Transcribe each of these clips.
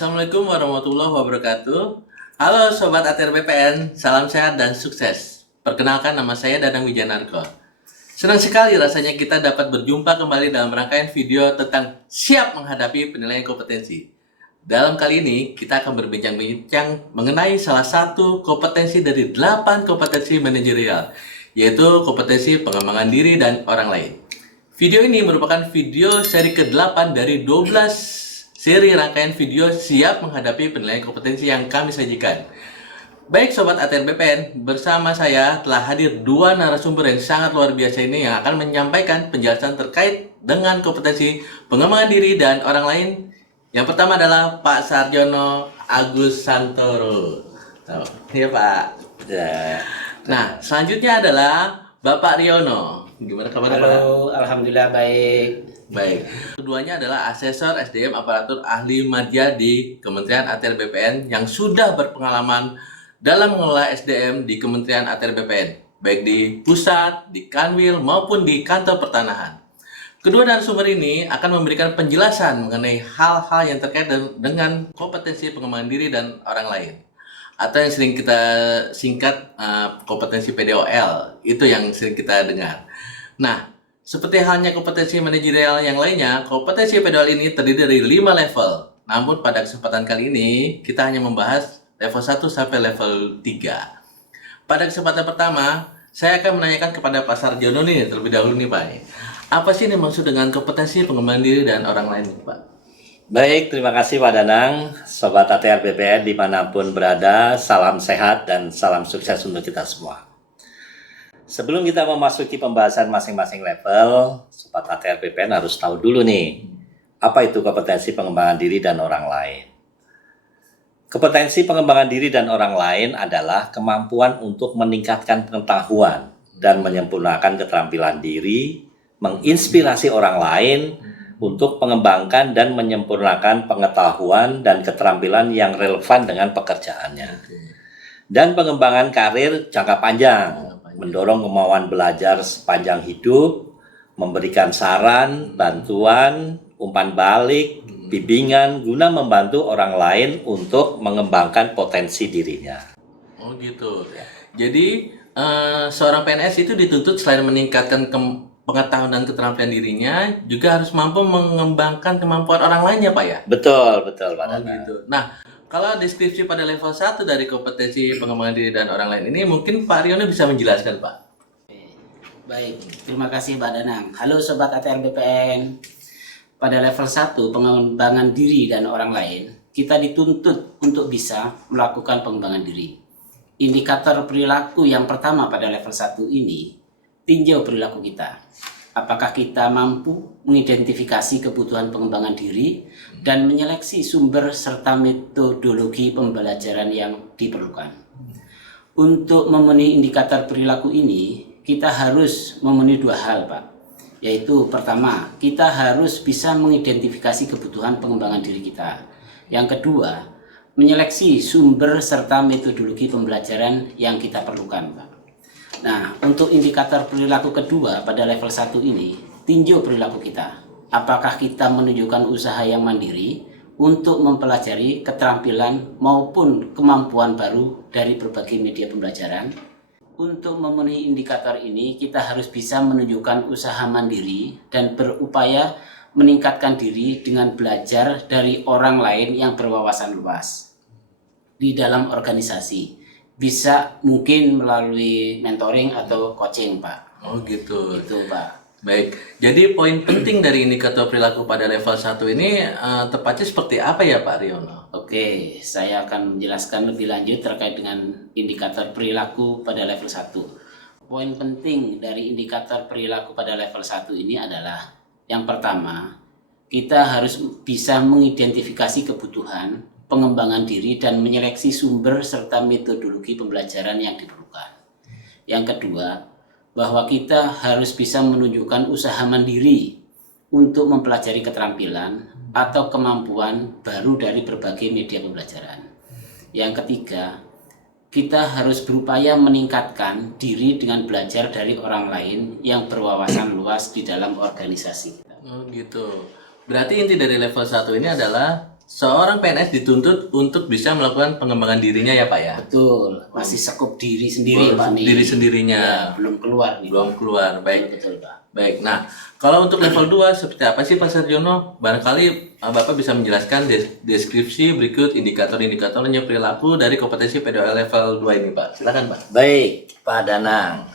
Assalamualaikum warahmatullahi wabarakatuh. Halo Sobat ATR BPN, salam sehat dan sukses. Perkenalkan, nama saya Danang Wijanarko. Senang sekali rasanya kita dapat berjumpa kembali dalam rangkaian video tentang siap menghadapi penilaian kompetensi. Dalam kali ini, kita akan berbincang-bincang mengenai salah satu kompetensi dari 8 kompetensi manajerial, yaitu kompetensi pengembangan diri dan orang lain. Video ini merupakan video seri ke-8 dari 12 seri rangkaian video siap menghadapi penilaian kompetensi yang kami sajikan. Baik Sobat ATR BPN, bersama saya telah hadir 2 narasumber yang sangat luar biasa ini yang akan menyampaikan penjelasan terkait dengan kompetensi pengembangan diri dan orang lain. Yang pertama adalah Pak Sarjono Agus Santoro. Iya Pak. Ya. Nah, selanjutnya adalah Bapak Riono. Gimana kabarnya Pak? Halo, alhamdulillah baik. Baik. Keduanya adalah asesor SDM aparatur ahli madya di Kementerian ATR BPN yang sudah berpengalaman dalam mengelola SDM di Kementerian ATR BPN, baik di pusat, di Kanwil maupun di kantor pertanahan. Kedua narasumber ini akan memberikan penjelasan mengenai hal-hal yang terkait dengan kompetensi pengembangan diri dan orang lain, atau yang sering kita singkat kompetensi PDOL, itu yang sering kita dengar. Nah, seperti halnya kompetensi manajerial yang lainnya, kompetensi PDOL ini terdiri dari 5 level. Namun pada kesempatan kali ini, kita hanya membahas level 1 sampai level 3. Pada kesempatan pertama, saya akan menanyakan kepada Pak Sarjono nih, terlebih dahulu nih Pak. Apa sih yang dimaksud dengan kompetensi pengembangan diri dan orang lain Pak? Baik, terima kasih Pak Danang, Sobat ATR BPN dimanapun berada, salam sehat dan salam sukses untuk kita semua. Sebelum kita memasuki pembahasan masing-masing level, Sobat ATR BPN harus tahu dulu nih, apa itu kompetensi pengembangan diri dan orang lain. Kompetensi pengembangan diri dan orang lain adalah kemampuan untuk meningkatkan pengetahuan dan menyempurnakan keterampilan diri, menginspirasi orang lain untuk mengembangkan dan menyempurnakan pengetahuan dan keterampilan yang relevan dengan pekerjaannya. Dan pengembangan karir jangka panjang, mendorong kemauan belajar sepanjang hidup, memberikan saran, bantuan, umpan balik, bimbingan guna membantu orang lain untuk mengembangkan potensi dirinya. Oh gitu. Jadi seorang PNS itu dituntut selain meningkatkan pengetahuan dan keterampilan dirinya, juga harus mampu mengembangkan kemampuan orang lain ya Pak ya? Betul Pak Danang. Gitu. Nah, kalau deskripsi pada level 1 dari kompetensi pengembangan diri dan orang lain ini, mungkin Pak Riono bisa menjelaskan Pak. Baik, terima kasih Pak Danang. Halo Sobat ATR BPN. Pada level 1 pengembangan diri dan orang lain, kita dituntut untuk bisa melakukan pengembangan diri. Indikator perilaku yang pertama pada level 1 ini, tinjau perilaku kita. Apakah kita mampu mengidentifikasi kebutuhan pengembangan diri dan menyeleksi sumber serta metodologi pembelajaran yang diperlukan. Untuk memenuhi indikator perilaku ini, kita harus memenuhi 2 hal, Pak. Yaitu pertama, kita harus bisa mengidentifikasi kebutuhan pengembangan diri kita. Yang kedua, menyeleksi sumber serta metodologi pembelajaran yang kita perlukan, Pak. Nah, untuk indikator perilaku kedua pada level 1 ini, tinjau perilaku kita. Apakah kita menunjukkan usaha yang mandiri untuk mempelajari keterampilan maupun kemampuan baru dari berbagai media pembelajaran? Untuk memenuhi indikator ini, kita harus bisa menunjukkan usaha mandiri dan berupaya meningkatkan diri dengan belajar dari orang lain yang berwawasan luas di dalam organisasi. Bisa mungkin melalui mentoring atau coaching, Pak. Oh gitu. Itu, Pak. Baik, jadi poin penting dari indikator perilaku pada level 1 ini tepatnya seperti apa ya Pak Riono? Oke, saya akan menjelaskan lebih lanjut terkait dengan indikator perilaku pada level 1. Poin penting dari indikator perilaku pada level 1 ini adalah yang pertama, kita harus bisa mengidentifikasi kebutuhan pengembangan diri dan menyeleksi sumber serta metodologi pembelajaran yang diperlukan. Yang kedua, bahwa kita harus bisa menunjukkan usaha mandiri untuk mempelajari keterampilan atau kemampuan baru dari berbagai media pembelajaran. Yang ketiga, kita harus berupaya meningkatkan diri dengan belajar dari orang lain yang berwawasan luas di dalam organisasi. Oh gitu. Berarti inti dari level 1 ini adalah seorang PNS dituntut untuk bisa melakukan pengembangan dirinya ya Pak ya. Betul, masih sekup diri sendiri Pak nih. Diri sendirinya. Ya, belum keluar nih. Belum keluar. Baik. Betul Pak. Baik. Nah, kalau untuk level 2 seperti apa sih Pak Sarjono? Barangkali Bapak bisa menjelaskan deskripsi berikut indikator-indikatornya perilaku dari kompetensi PDOL level 2 ini Pak. Silakan Pak. Baik, Pak Danang.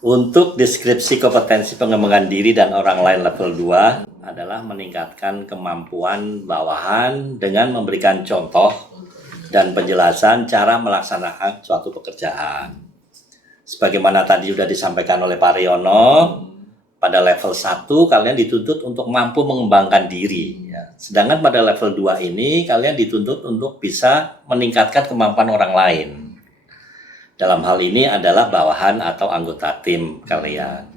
Untuk deskripsi kompetensi pengembangan diri dan orang lain level 2 adalah meningkatkan kemampuan bawahan dengan memberikan contoh dan penjelasan cara melaksanakan suatu pekerjaan. Sebagaimana tadi sudah disampaikan oleh Pak Riono, pada level 1 kalian dituntut untuk mampu mengembangkan diri. Ya. Sedangkan pada level 2 ini kalian dituntut untuk bisa meningkatkan kemampuan orang lain. Dalam hal ini adalah bawahan atau anggota tim kalian.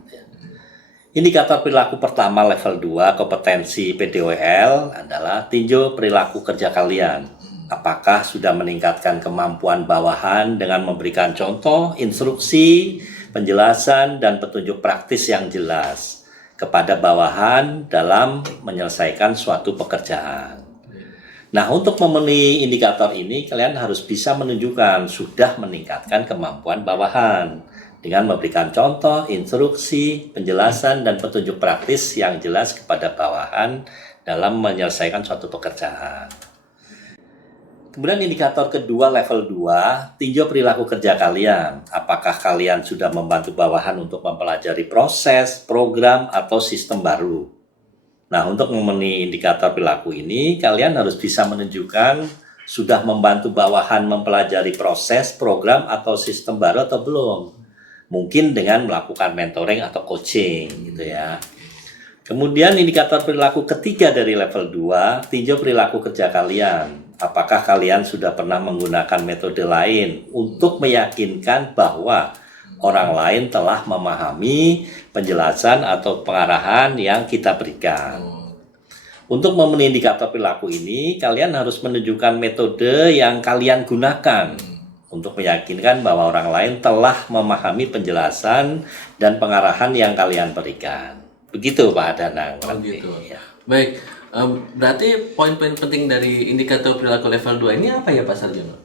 Indikator perilaku pertama level 2 kompetensi PDOL adalah tinjau perilaku kerja kalian. Apakah sudah meningkatkan kemampuan bawahan dengan memberikan contoh, instruksi, penjelasan, dan petunjuk praktis yang jelas kepada bawahan dalam menyelesaikan suatu pekerjaan. Nah, untuk memenuhi indikator ini, kalian harus bisa menunjukkan sudah meningkatkan kemampuan bawahan dengan memberikan contoh, instruksi, penjelasan, dan petunjuk praktis yang jelas kepada bawahan dalam menyelesaikan suatu pekerjaan. Kemudian indikator kedua level 2, tinjau perilaku kerja kalian. Apakah kalian sudah membantu bawahan untuk mempelajari proses, program, atau sistem baru? Nah, untuk memenuhi indikator perilaku ini, kalian harus bisa menunjukkan sudah membantu bawahan mempelajari proses, program, atau sistem baru atau belum. Mungkin dengan melakukan mentoring atau coaching gitu ya. Kemudian indikator perilaku ketiga dari level 2, tinjau perilaku kerja kalian. Apakah kalian sudah pernah menggunakan metode lain untuk meyakinkan bahwa orang lain telah memahami penjelasan atau pengarahan yang kita berikan? Untuk memenuhi indikator perilaku ini, kalian harus menunjukkan metode yang kalian gunakan untuk meyakinkan bahwa orang lain telah memahami penjelasan dan pengarahan yang kalian berikan. Begitu Pak Danang. Oh gitu. Ya. Baik, berarti poin-poin penting dari indikator perilaku level 2 ini apa ya Pak Sarjono?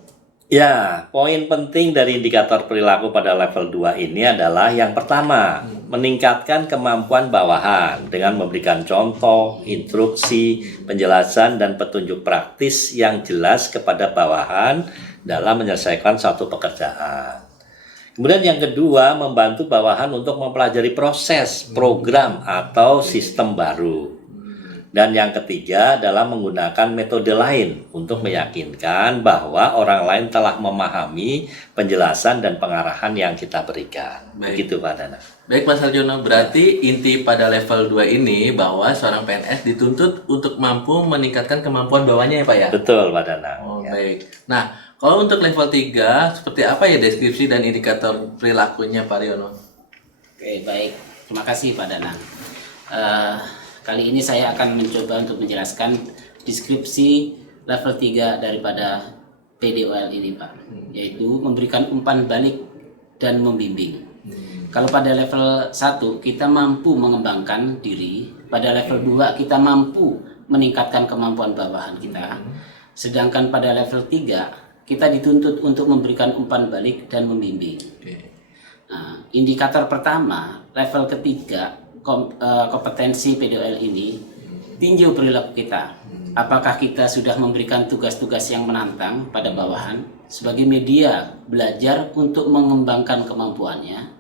Ya, poin penting dari indikator perilaku pada level 2 ini adalah yang pertama, meningkatkan kemampuan bawahan dengan memberikan contoh, instruksi, penjelasan, dan petunjuk praktis yang jelas kepada bawahan dalam menyelesaikan suatu pekerjaan. Kemudian yang kedua, membantu bawahan untuk mempelajari proses, program, atau sistem baru. Dan yang ketiga adalah menggunakan metode lain untuk meyakinkan bahwa orang lain telah memahami penjelasan dan pengarahan yang kita berikan. Begitu Pak Dana. Baik Mas Sarjono, berarti inti pada level 2 ini bahwa seorang PNS dituntut untuk mampu meningkatkan kemampuan bawahannya ya Pak ya? Betul Pak Dana. Oh baik. Nah, kalau untuk level 3, seperti apa ya deskripsi dan indikator perilakunya Pak Riono? Oke, baik. Terima kasih Pak Danang. Kali ini saya akan mencoba untuk menjelaskan deskripsi level 3 daripada PDOL ini Pak, yaitu memberikan umpan balik dan membimbing. Kalau pada level 1 kita mampu mengembangkan diri, pada level 2 kita mampu meningkatkan kemampuan bawahan kita, sedangkan pada level 3 kita dituntut untuk memberikan umpan balik dan membimbing. Nah, indikator pertama, level ketiga, kompetensi PDOL ini, tinjau perilaku kita. Apakah kita sudah memberikan tugas-tugas yang menantang pada bawahan sebagai media belajar untuk mengembangkan kemampuannya.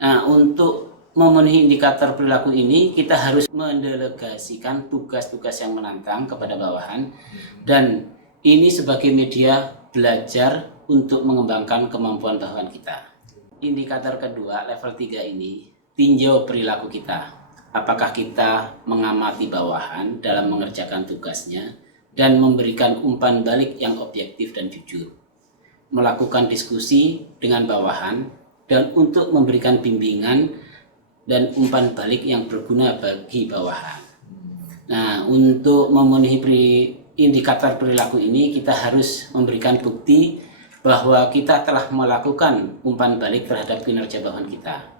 Nah, untuk memenuhi indikator perilaku ini, kita harus mendelegasikan tugas-tugas yang menantang kepada bawahan, dan ini sebagai media belajar untuk mengembangkan kemampuan bawahan kita. Indikator kedua, level 3 ini, tinjau perilaku kita. Apakah kita mengamati bawahan dalam mengerjakan tugasnya dan memberikan umpan balik yang objektif dan jujur. Melakukan diskusi dengan bawahan dan untuk memberikan bimbingan dan umpan balik yang berguna bagi bawahan. Nah, untuk memenuhi indikator perilaku ini, kita harus memberikan bukti bahwa kita telah melakukan umpan balik terhadap kinerja bawahan kita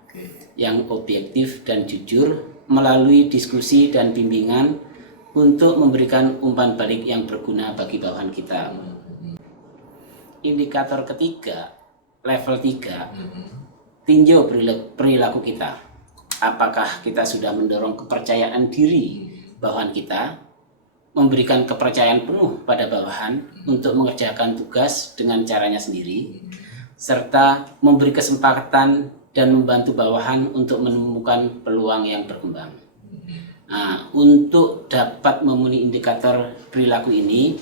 yang objektif dan jujur melalui diskusi dan bimbingan untuk memberikan umpan balik yang berguna bagi bawahan kita. Indikator ketiga, level 3, tinjau perilaku kita. Apakah kita sudah mendorong kepercayaan diri bawahan kita, memberikan kepercayaan penuh pada bawahan untuk mengerjakan tugas dengan caranya sendiri, serta memberi kesempatan dan membantu bawahan untuk menemukan peluang yang berkembang. Nah, untuk dapat memenuhi indikator perilaku ini,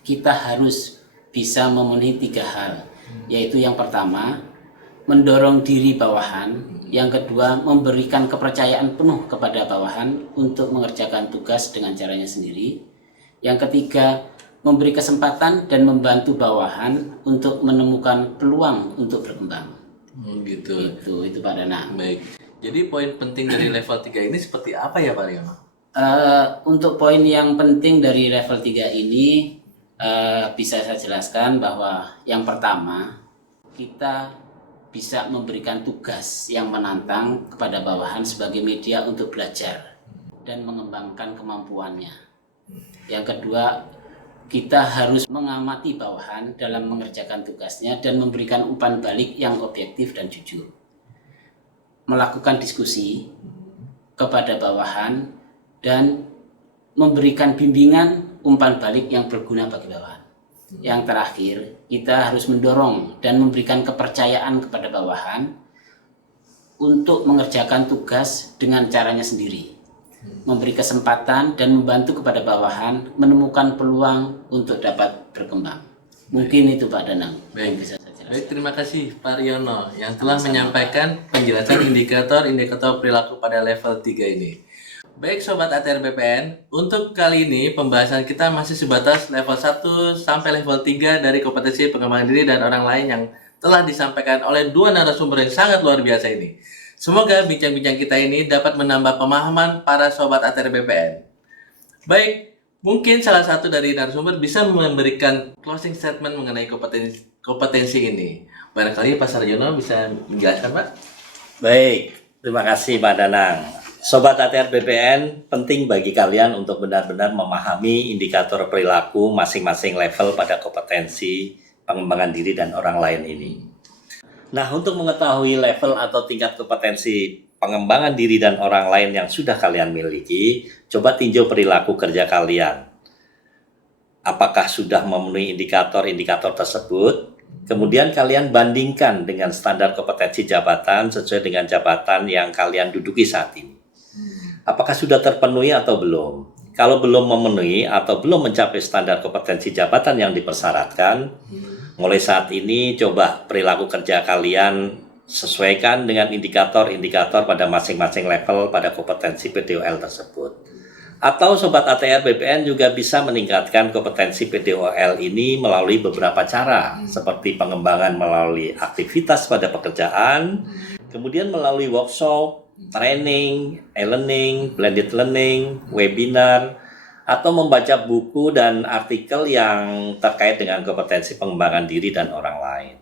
kita harus bisa memenuhi 3 hal, yaitu yang pertama, mendorong diri bawahan, yang kedua, memberikan kepercayaan penuh kepada bawahan untuk mengerjakan tugas dengan caranya sendiri, yang ketiga, memberi kesempatan dan membantu bawahan untuk menemukan peluang untuk berkembang. Gitu. Itu Pak Danang. Baik. Jadi poin penting dari level 3 ini seperti apa ya Pak Riono? Untuk poin yang penting dari level 3 ini bisa saya jelaskan bahwa yang pertama, kita bisa memberikan tugas yang menantang kepada bawahan sebagai media untuk belajar dan mengembangkan kemampuannya. Yang kedua, kita harus mengamati bawahan dalam mengerjakan tugasnya dan memberikan umpan balik yang objektif dan jujur. Melakukan diskusi kepada bawahan dan memberikan bimbingan umpan balik yang berguna bagi bawahan. Yang terakhir, kita harus mendorong dan memberikan kepercayaan kepada bawahan untuk mengerjakan tugas dengan caranya sendiri. Memberi kesempatan dan membantu kepada bawahan menemukan peluang untuk dapat berkembang. Mungkin itu Pak Danang. Baik. Bisa saya jelaskan. Baik, terima kasih Pak Riono yang telah menyampaikan penjelasan indikator-indikator perilaku pada level 3 ini. Baik Sobat ATR BPN, untuk kali ini pembahasan kita masih sebatas level 1 sampai level 3 dari kompetensi pengembangan diri dan orang lain yang telah disampaikan oleh 2 narasumber yang sangat luar biasa ini. Semoga bincang-bincang kita ini dapat menambah pemahaman para Sobat ATR BPN. Baik, mungkin salah satu dari narasumber bisa memberikan closing statement mengenai kompetensi ini. Barangkali Pak Sarjono bisa menjelaskan Pak? Baik, terima kasih Pak Danang. Sobat ATR BPN, penting bagi kalian untuk benar-benar memahami indikator perilaku masing-masing level pada kompetensi pengembangan diri dan orang lain ini. Nah, untuk mengetahui level atau tingkat kompetensi pengembangan diri dan orang lain yang sudah kalian miliki, coba tinjau perilaku kerja kalian. Apakah sudah memenuhi indikator-indikator tersebut? Kemudian kalian bandingkan dengan standar kompetensi jabatan sesuai dengan jabatan yang kalian duduki saat ini. Apakah sudah terpenuhi atau belum? Kalau belum memenuhi atau belum mencapai standar kompetensi jabatan yang dipersyaratkan, mulai saat ini coba perilaku kerja kalian sesuaikan dengan indikator-indikator pada masing-masing level pada kompetensi PDOL tersebut. Atau Sobat ATR BPN juga bisa meningkatkan kompetensi PDOL ini melalui beberapa cara, seperti pengembangan melalui aktivitas pada pekerjaan, kemudian melalui workshop, training, e-learning, blended learning, webinar, atau membaca buku dan artikel yang terkait dengan kompetensi pengembangan diri dan orang lain.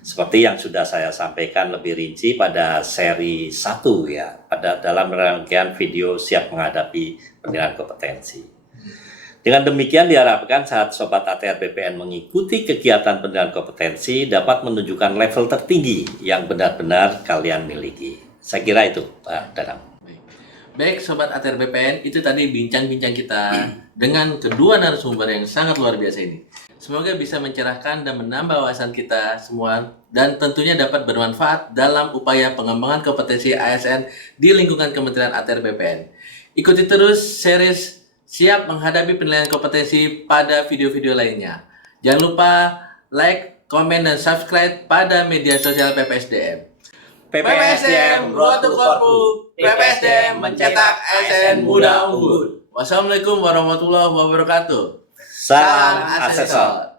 Seperti yang sudah saya sampaikan lebih rinci pada seri 1 ya, pada dalam rangkaian video siap menghadapi penilaian kompetensi. Dengan demikian diharapkan saat Sobat ATR BPN mengikuti kegiatan penilaian kompetensi dapat menunjukkan level tertinggi yang benar-benar kalian miliki. Saya kira itu Pak Danang. Baik Sobat ATR BPN, itu tadi bincang-bincang kita dengan kedua narasumber yang sangat luar biasa ini. Semoga bisa mencerahkan dan menambah wawasan kita semua dan tentunya dapat bermanfaat dalam upaya pengembangan kompetensi ASN di lingkungan Kementerian ATR BPN. Ikuti terus series siap menghadapi penilaian kompetensi pada video-video lainnya. Jangan lupa like, komen, dan subscribe pada media sosial PPSDM. PPSDM Road to Korpu, PPSDM mencetak ASN muda unggul. Wassalamualaikum warahmatullahi wabarakatuh. Salam asesor.